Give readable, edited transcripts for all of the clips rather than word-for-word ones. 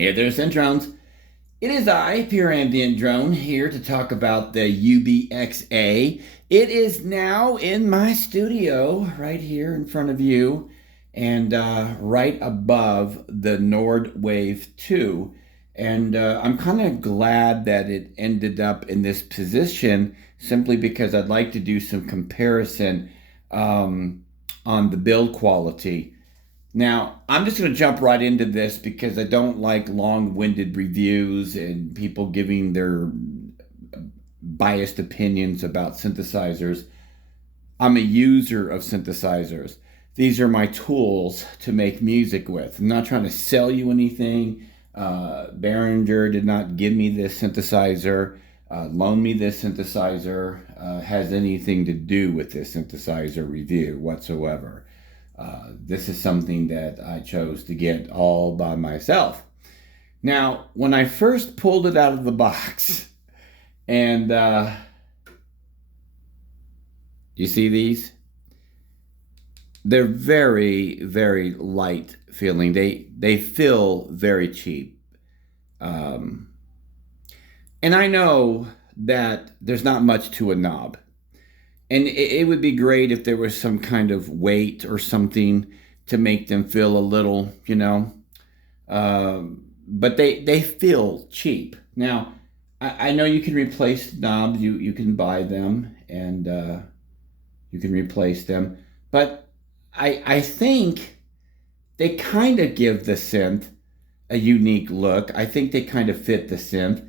Hey there, Centrons. It is I, Pure Ambient Drone, here to talk about the ubx-a. It is now in my studio, right here in front of you, and right above the Nord Wave 2. And I'm kind of glad that it ended up in this position, simply because I'd like to do some comparison on the build quality. Now, I'm just going to jump right into this because I don't like long-winded reviews and people giving their biased opinions about synthesizers. I'm a user of synthesizers. These are my tools to make music with. I'm not trying to sell you anything. Behringer did not give me this synthesizer, loan me this synthesizer, has anything to do with this synthesizer review whatsoever. This is something that I chose to get all by myself. Now, when I first pulled it out of the box, and you see these? They're very, very light feeling. They feel very cheap. And I know that there's not much to a knob. And it would be great if there was some kind of weight or something to make them feel a little, but they feel cheap. Now, I know you can replace knobs. You can buy them and you can replace them. But I think they kind of give the synth a unique look. I think they kind of fit the synth.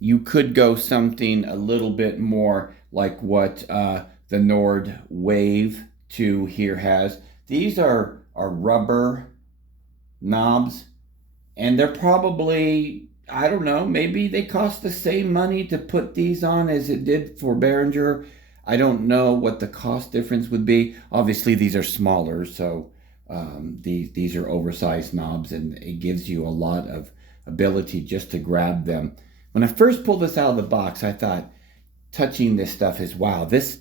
You could go something a little bit more like what the Nord Wave 2 here has. These are rubber knobs, and they're probably, I don't know, maybe they cost the same money to put these on as it did for Behringer. I don't know what the cost difference would be. Obviously, these are smaller, so these are oversized knobs, and it gives you a lot of ability just to grab them. When I first pulled this out of the box, I thought, touching this stuff is, wow, this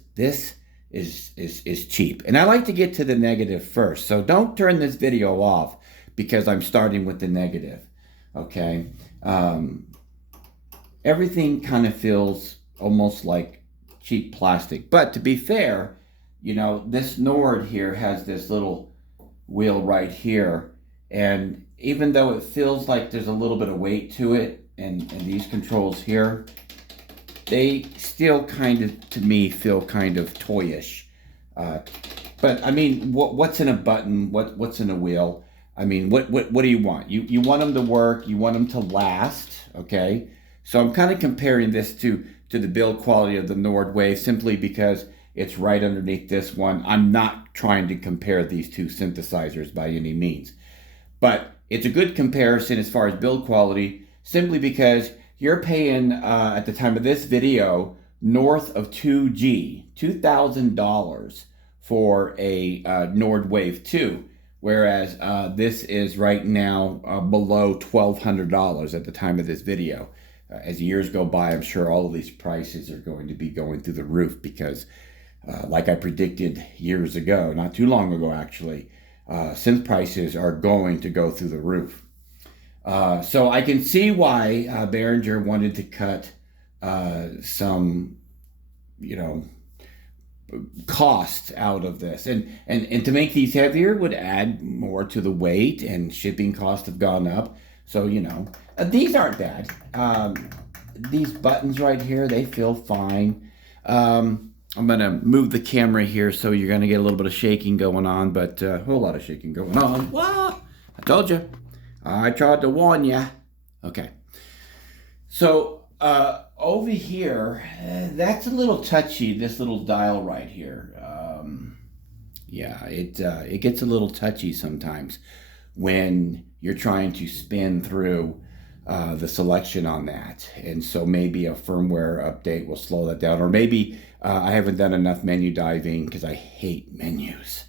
is cheap. And I like to get to the negative first. So don't turn this video off because I'm starting with the negative. Okay. Everything kind of feels almost like cheap plastic. But to be fair, this Nord here has this little wheel right here. And even though it feels like there's a little bit of weight to it, and these controls here, they still kind of, to me, feel kind of toyish. But I mean, what's in a button? What's in a wheel? I mean, what do you want? You want them to work. You want them to last. Okay. So I'm kind of comparing this to the build quality of the Nord Wave simply because it's right underneath this one. I'm not trying to compare these two synthesizers by any means, but it's a good comparison as far as build quality, simply because you're paying, at the time of this video, north of $2,000 for a Nord Wave 2, whereas this is right now below $1,200 at the time of this video. As years go by, I'm sure all of these prices are going to be going through the roof because, like I predicted years ago, not too long ago actually, synth prices are going to go through the roof. So I can see why Behringer wanted to cut some, cost out of this. And to make these heavier would add more to the weight, and shipping costs have gone up. So, these aren't bad. These buttons right here, they feel fine. I'm going to move the camera here so you're going to get a little bit of shaking going on, but a whole lot of shaking going on. What? I told you. I tried to warn you. Okay. So over here, that's a little touchy, this little dial right here. Yeah, it gets a little touchy sometimes when you're trying to spin through the selection on that. And so maybe a firmware update will slow that down. Or maybe I haven't done enough menu diving because I hate menus.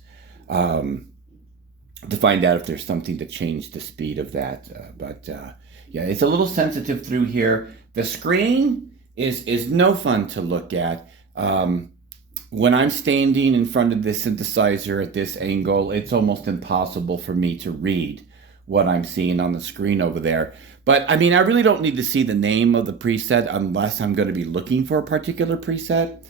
To find out if there's something to change the speed of that. Yeah, it's a little sensitive through here. The screen is no fun to look at. When I'm standing in front of this synthesizer at this angle, it's almost impossible for me to read what I'm seeing on the screen over there. But I mean, I really don't need to see the name of the preset unless I'm going to be looking for a particular preset.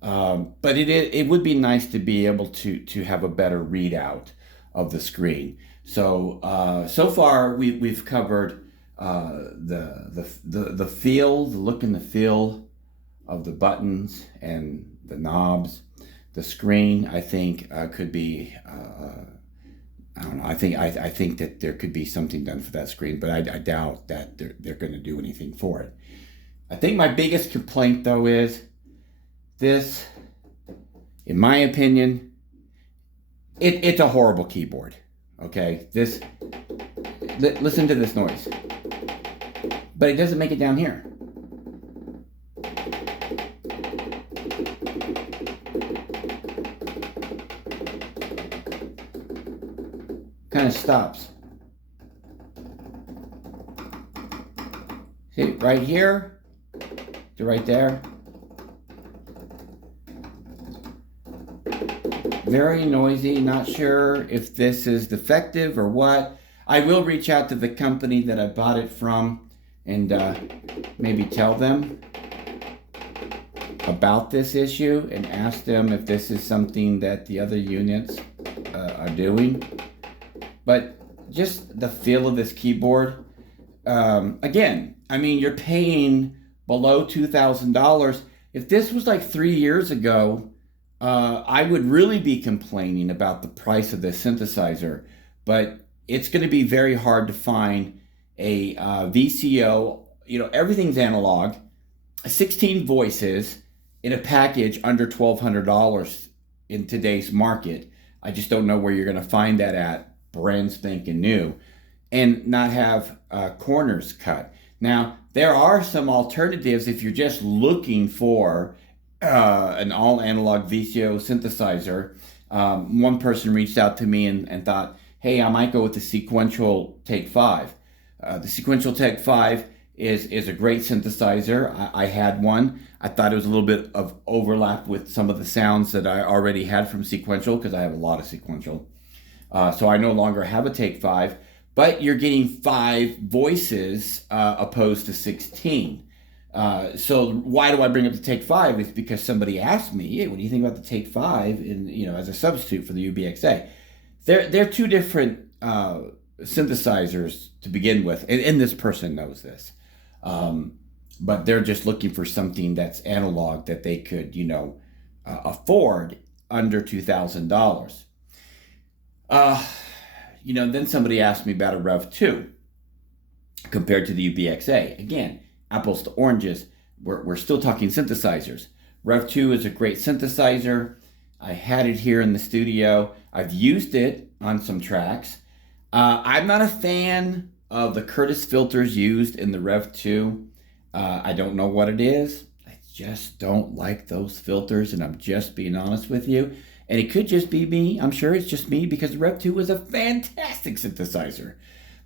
But it would be nice to be able to have a better readout of the screen. So so far we've covered the feel, the look and the feel of the buttons and the knobs. The screen, I think, could be. I don't know. I think that there could be something done for that screen, but I doubt that they're going to do anything for it. I think my biggest complaint though is this. In my opinion, it's a horrible keyboard. Okay, listen to this noise, but it doesn't make it down here. Kind of stops. See, right here to right there. Very noisy, not sure if this is defective or what. I will reach out to the company that I bought it from and maybe tell them about this issue and ask them if this is something that the other units are doing. But just the feel of this keyboard, again, I mean, you're paying below $2,000. If this was like 3 years ago, I would really be complaining about the price of this synthesizer, but it's going to be very hard to find a VCO. You know, everything's analog, 16 voices in a package under $1,200 in today's market. I just don't know where you're going to find that at, brand spanking new, and not have corners cut. Now, there are some alternatives if you're just looking for an all analog VCO synthesizer. One person reached out to me and thought, hey, I might go with the Sequential Take 5. The Sequential Take 5 is a great synthesizer. I had one. I thought it was a little bit of overlap with some of the sounds that I already had from Sequential, because I have a lot of Sequential. So I no longer have a Take 5, but you're getting 5 voices opposed to 16. So why do I bring up the Take 5? It's because somebody asked me, hey, what do you think about the Take 5 as a substitute for the ubx-a? They're two different synthesizers to begin with, and this person knows this. But they're just looking for something that's analog that they could, afford under $2,000. Then somebody asked me about a Rev 2 compared to the ubx-a. Again, apples to oranges. We're still talking synthesizers. Rev 2 is a great synthesizer. I had it here in the studio. I've used it on some tracks. I'm not a fan of the Curtis filters used in the Rev 2. I don't know what it is. I just don't like those filters, and I'm just being honest with you. And it could just be me. I'm sure it's just me, because the Rev 2 was a fantastic synthesizer.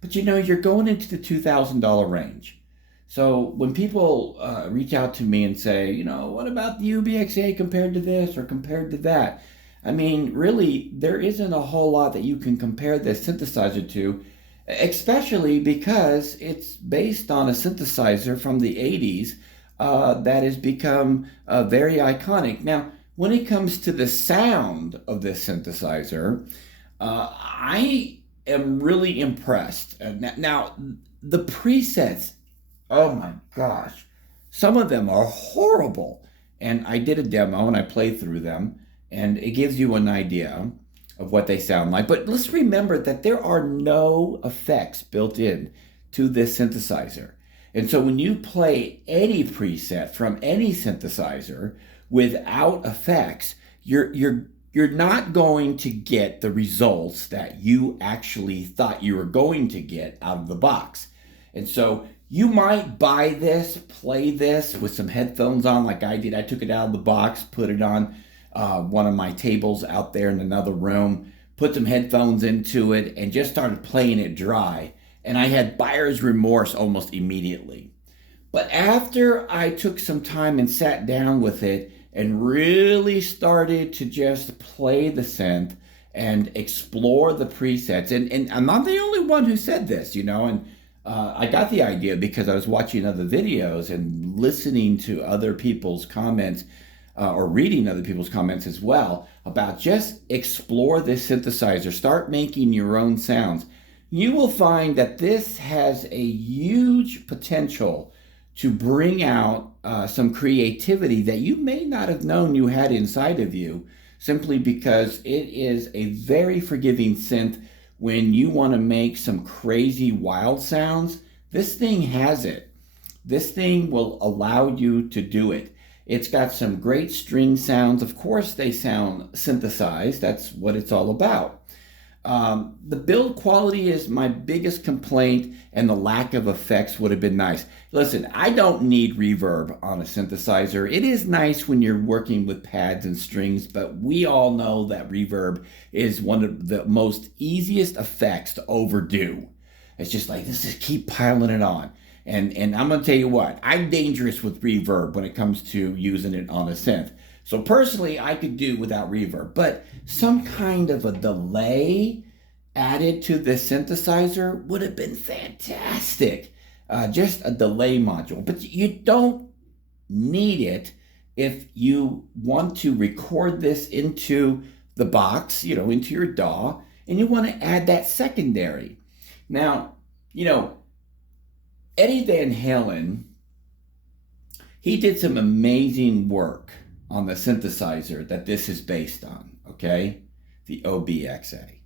But you're going into the $2,000 range. So when people reach out to me and say, what about the ubx-a compared to this or compared to that? I mean, really, there isn't a whole lot that you can compare this synthesizer to, especially because it's based on a synthesizer from the 80s that has become very iconic. Now, when it comes to the sound of this synthesizer, I am really impressed. Now, the presets, oh my gosh, some of them are horrible. And I did a demo and I played through them, and it gives you an idea of what they sound like. But let's remember that there are no effects built in to this synthesizer. And so when you play any preset from any synthesizer without effects, you're not going to get the results that you actually thought you were going to get out of the box. And so you might buy this, play this with some headphones on like I did. I took it out of the box, put it on one of my tables out there in another room, put some headphones into it, and just started playing it dry. And I had buyer's remorse almost immediately. But after I took some time and sat down with it and really started to just play the synth and explore the presets. And I'm not the only one who said this, and I got the idea because I was watching other videos and listening to other people's comments or reading other people's comments as well about just explore this synthesizer, start making your own sounds. You will find that this has a huge potential to bring out some creativity that you may not have known you had inside of you, simply because it is a very forgiving synth when you want to make some crazy wild sounds. This thing has it. This thing will allow you to do it. It's got some great string sounds. Of course, they sound synthesized. That's what it's all about. The build quality is my biggest complaint, and the lack of effects would have been nice. Listen, I don't need reverb on a synthesizer. It is nice when you're working with pads and strings, but we all know that reverb is one of the most easiest effects to overdo. It's just like, let's just keep piling it on. And I'm going to tell you what, I'm dangerous with reverb when it comes to using it on a synth. So personally, I could do without reverb, but some kind of a delay added to the synthesizer would have been fantastic. Just a delay module, but you don't need it if you want to record this into the box, into your DAW, and you want to add that secondary. Now, Eddie Van Halen, he did some amazing work on the synthesizer that this is based on, okay? The ubx-a.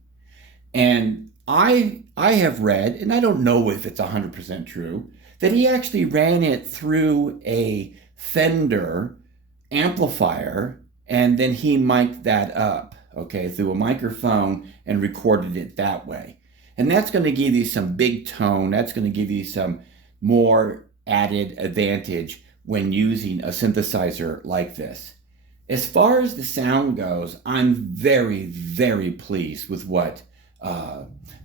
And I have read, and I don't know if it's 100% true, that he actually ran it through a Fender amplifier, and then he mic'd that up, okay, through a microphone and recorded it that way. And that's going to give you some big tone. That's going to give you some more added advantage when using a synthesizer like this. As far as the sound goes, I'm very, very pleased with what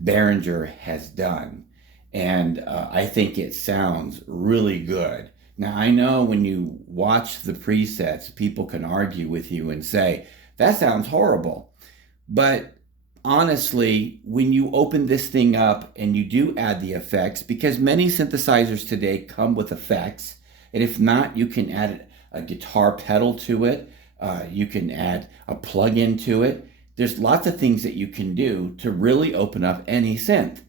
Behringer has done. And I think it sounds really good. Now, I know when you watch the presets, people can argue with you and say, that sounds horrible. But honestly, when you open this thing up and you do add the effects, because many synthesizers today come with effects, and if not, you can add a guitar pedal to it. You can add a plug-in to it. There's lots of things that you can do to really open up any synth.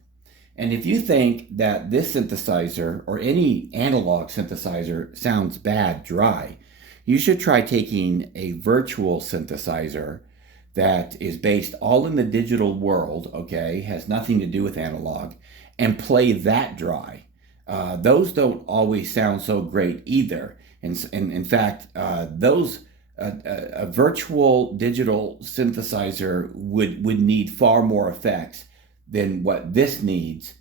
And if you think that this synthesizer or any analog synthesizer sounds bad, dry, you should try taking a virtual synthesizer that is based all in the digital world, okay, has nothing to do with analog, and play that dry. Those don't always sound so great either. And in fact, a virtual digital synthesizer would need far more effects than what this needs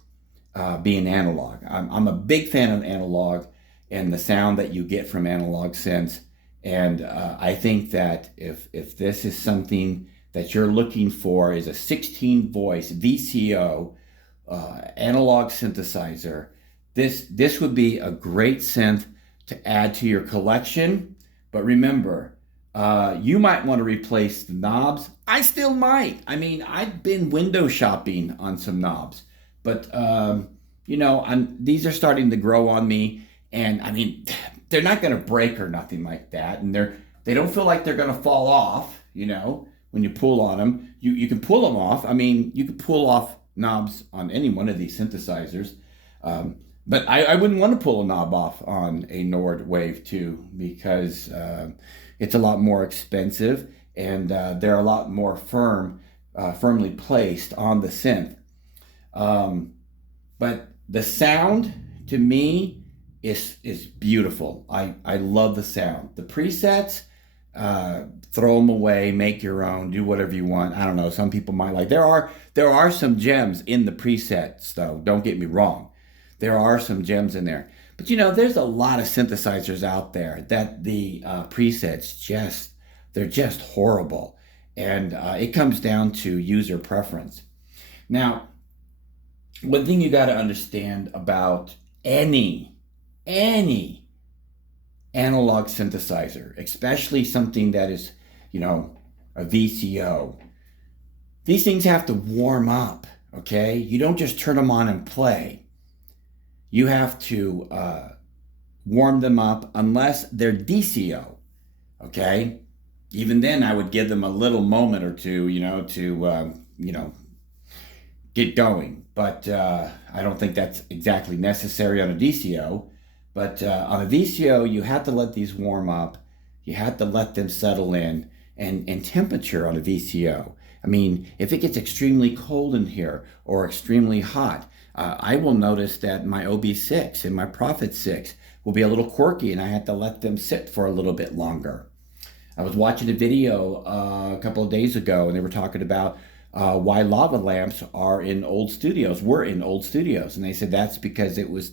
being analog. I'm a big fan of analog and the sound that you get from analog synths. And I think that if this is something that you're looking for, is a 16 voice VCO analog synthesizer, this would be a great synth to add to your collection. But remember, you might want to replace the knobs. I still might. I mean, I've been window shopping on some knobs, but these are starting to grow on me, and I mean, they're not going to break or nothing like that, and they don't feel like they're going to fall off. When you pull on them, you can pull them off. I mean, you can pull off knobs on any one of these synthesizers, but I wouldn't want to pull a knob off on a Nord Wave 2 because it's a lot more expensive, and they're a lot more firmly placed on the synth. But the sound, to me, is beautiful. I love the sound. The presets, throw them away, make your own, do whatever you want. I don't know. Some people might like. There are some gems in the presets, though. Don't get me wrong. There are some gems in there. But there's a lot of synthesizers out there that the presets they're just horrible. And it comes down to user preference. Now, one thing you got to understand about any analog synthesizer, especially something that is, a VCO, these things have to warm up, okay? You don't just turn them on and play. You have to warm them up unless they're DCO, okay? Even then, I would give them a little moment or two, to get going. But I don't think that's exactly necessary on a DCO. But on a VCO, you have to let these warm up. You have to let them settle in. And temperature on a VCO. I mean, if it gets extremely cold in here or extremely hot, I will notice that my OB6 and my Prophet 6 will be a little quirky, and I have to let them sit for a little bit longer. I was watching a video a couple of days ago, and they were talking about why lava lamps are in old studios, were in old studios. And they said that's because it was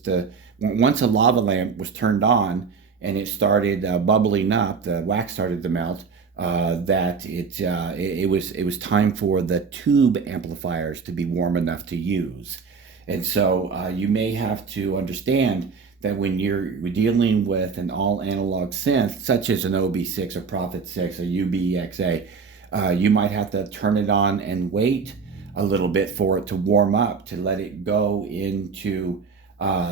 once a lava lamp was turned on and it started bubbling up, the wax started to melt, that it was time for the tube amplifiers to be warm enough to use. And so you may have to understand that when you're dealing with an all analog synth, such as an OB6 or Prophet 6 or ubx-a, you might have to turn it on and wait a little bit for it to warm up, to let it go into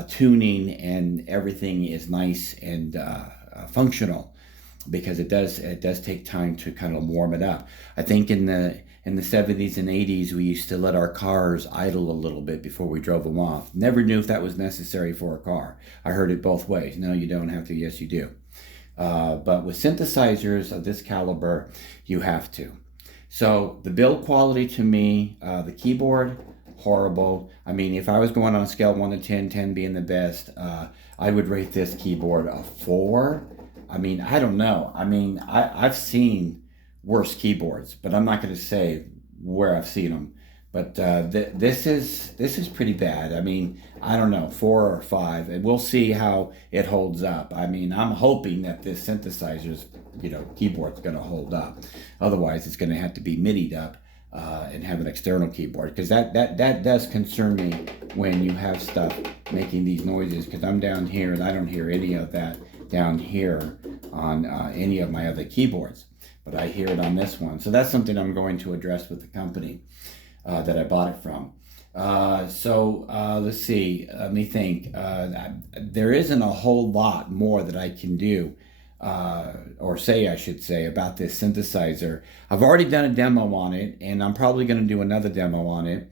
tuning, and everything is nice and functional, because it does take time to kind of warm it up. I think in the 70s and 80s, we used to let our cars idle a little bit before we drove them off. Never knew if that was necessary for a car. I heard it both ways. No, you don't have to. Yes, you do. But with synthesizers of this caliber, you have to. So the build quality to me, the keyboard, horrible. I mean, if I was going on a scale 1 to 10, 10 being the best, I would rate this keyboard a 4. I mean, I don't know. I mean, I've seen worse keyboards, but I'm not going to say where I've seen them. But this is pretty bad. I mean, I don't know, 4 or 5, and we'll see how it holds up. I mean, I'm hoping that this synthesizer's keyboard's going to hold up. Otherwise, it's going to have to be MIDI'd up and have an external keyboard, because that does concern me when you have stuff making these noises. Because I'm down here and I don't hear any of that down here on any of my other keyboards, but I hear it on this one. So that's something I'm going to address with the company that I bought it from. Let's see. Let me think. There isn't a whole lot more that I can do, or say, I should say, about this synthesizer. I've already done a demo on it, and I'm probably going to do another demo on it.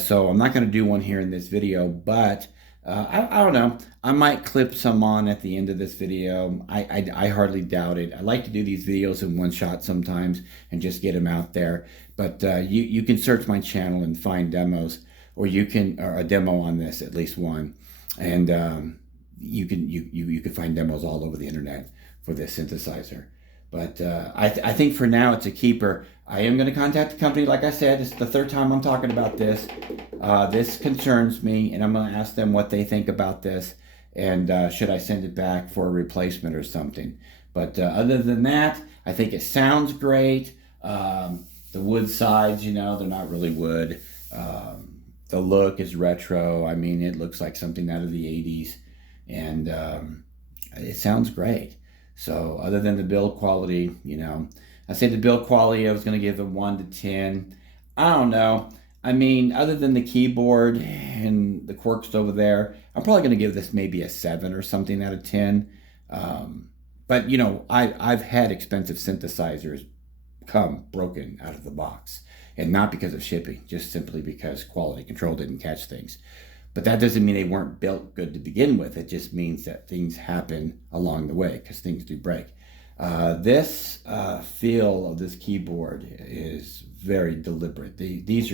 So I'm not going to do one here in this video, but I don't know. I might clip some on at the end of this video. I hardly doubt it. I like to do these videos in one shot sometimes and just get them out there. But you can search my channel and find demos, or a demo on this, at least one, and you can find demos all over the internet for this synthesizer. But I think for now it's a keeper. I am going to contact the company. Like I said, it's the 3rd time I'm talking about this. This concerns me, and I'm going to ask them what they think about this, and should I send it back for a replacement or something. But other than that, I think it sounds great. The wood sides, they're not really wood. The look is retro. I mean, it looks like something out of the 80s, and it sounds great. So other than the build quality, I say the build quality, I was going to give it 1 to 10. I don't know. I mean, other than the keyboard and the quirks over there, I'm probably going to give this maybe a 7 or something out of 10. But, I've had expensive synthesizers come broken out of the box. And not because of shipping, just simply because quality control didn't catch things. But that doesn't mean they weren't built good to begin with. It just means that things happen along the way, because things do break. This feel of this keyboard is very deliberate. These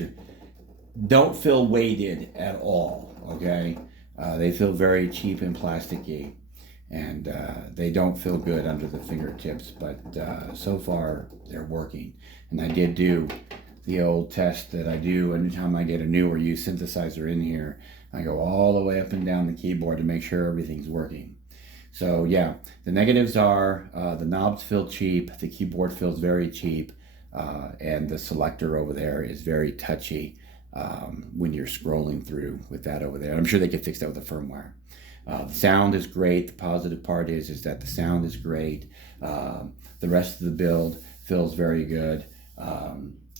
don't feel weighted at all, okay? They feel very cheap and plasticky, and they don't feel good under the fingertips, but so far they're working. And I did do the old test that I do anytime I get a new or used synthesizer in here. I go all the way up and down the keyboard to make sure everything's working. So yeah, the negatives are the knobs feel cheap, the keyboard feels very cheap, and the selector over there is very touchy when you're scrolling through with that over there. I'm sure they could fix that with the firmware. The sound is great. The positive part is that the sound is great. The rest of the build feels very good.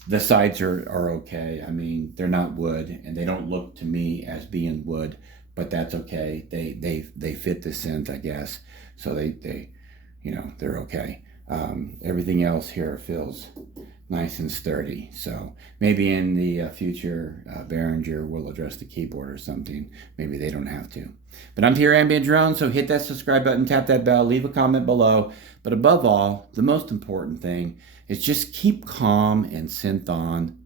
The sides are okay. I mean, they're not wood, and they don't look to me as being wood, but that's okay. They fit the scent, I guess. So they they're okay. Everything else here feels nice and sturdy. So maybe in the future, Behringer will address the keyboard or something. Maybe they don't have to. But I'm Pure Ambient Drone, so hit that subscribe button, tap that bell, leave a comment below. But above all, the most important thing is just keep calm and synth on.